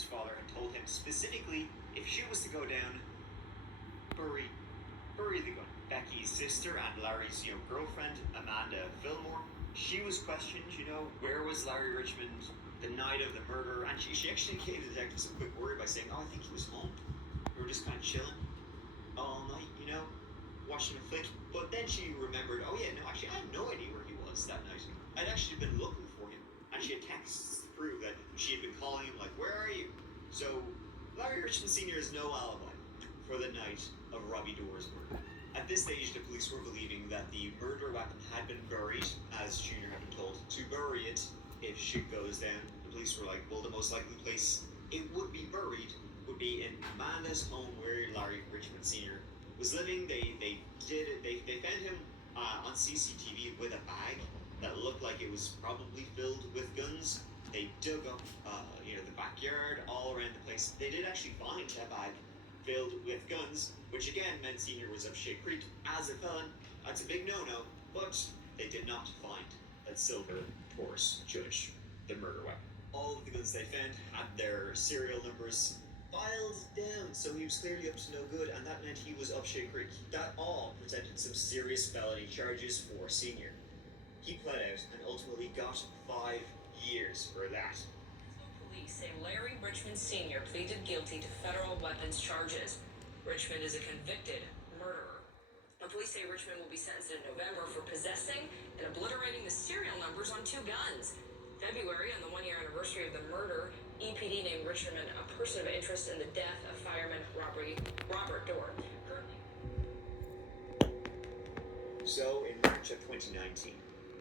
Larry's father had told him specifically if she was to go down, bury the gun. Becky's sister and Larry's, girlfriend, Amanda Fillmore, she was questioned, where was Larry Richmond the night of the murder? And she actually gave the detectives a quick word by saying, oh, I think he was home. We were just kind of chilling all night, watching a flick. But then she remembered, oh yeah, no, actually, I had no idea where he was that night. I'd actually been looking for him. And she had texts to prove that she had been calling him, like, where are you? So, Larry Richmond Sr. has no alibi for the night of Robbie Doerr's murder. At this stage, the police were believing that the murder weapon had been buried, as Junior had been told, to bury it if shit goes down. The police were like, well, the most likely place it would be buried would be in Amanda's home where Larry Richmond Sr. was living. They found him on CCTV with a bag that looked like it was probably filled with guns. They dug up, the backyard, all around the place. They did actually find a bag filled with guns, which again meant Senior was up shit creek as a felon. That's a big no-no, but they did not find that silver Taurus Judge, the murder weapon. All of the guns they found had their serial numbers filed down, so he was clearly up to no good, and that meant he was up shit creek. That all presented some serious felony charges for Senior. He pled out and ultimately got 5 years for that. Police say Larry Richmond Sr. pleaded guilty to federal weapons charges. Richmond is a convicted murderer. Now, police say Richmond will be sentenced in November for possessing and obliterating the serial numbers on 2 guns. February, on the 1-year anniversary of the murder, EPD named Richmond a person of interest in the death of fireman Robert Doerr. So, in March of 2019,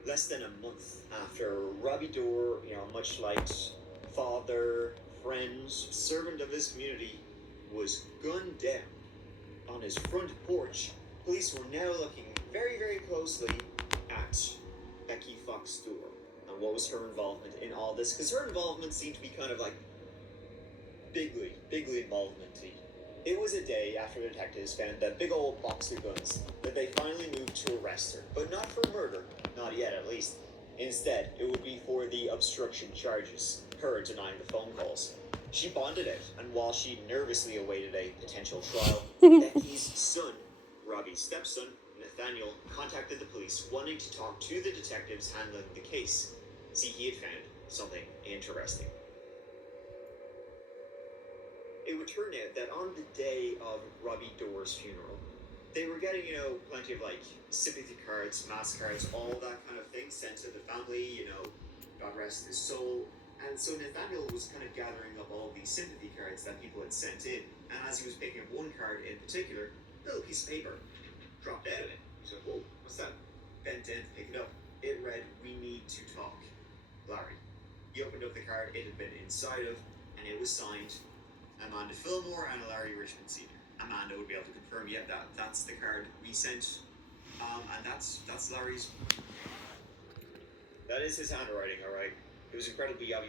less than a month after Robbie Doerr, much liked father, friend, servant of his community, was gunned down on his front porch, police were now looking very, very closely at Becky Fox Doerr and what was her involvement in all this, because her involvement seemed to be kind of like bigly involvement. It was a day after detectives found that big old box of guns that they finally moved to arrest her, but not for murder, not yet at least. Instead, it would be for the obstruction charges, her denying the phone calls. She bonded out, and while she nervously awaited a potential trial, Becky's son, Robbie's stepson, Nathaniel, contacted the police wanting to talk to the detectives handling the case. See, he had found something interesting. It would turn out that on the day of Robbie Doerr's funeral, they were getting, plenty of, sympathy cards, mass cards, all that kind of thing sent to the family, God rest his soul. And so Nathaniel was kind of gathering up all these sympathy cards that people had sent in. And as he was picking up one card in particular, a little piece of paper dropped out of it. He said, whoa, what's that? Bent down to pick it up. It read, "We need to talk, Larry." He opened up the card it had been inside of, and it was signed Amanda Fillmore and Larry Richmond Sr. Amanda would be able to confirm, yeah, that's the card we sent, and that's Larry's. That is his handwriting, all right. It was incredibly obvious.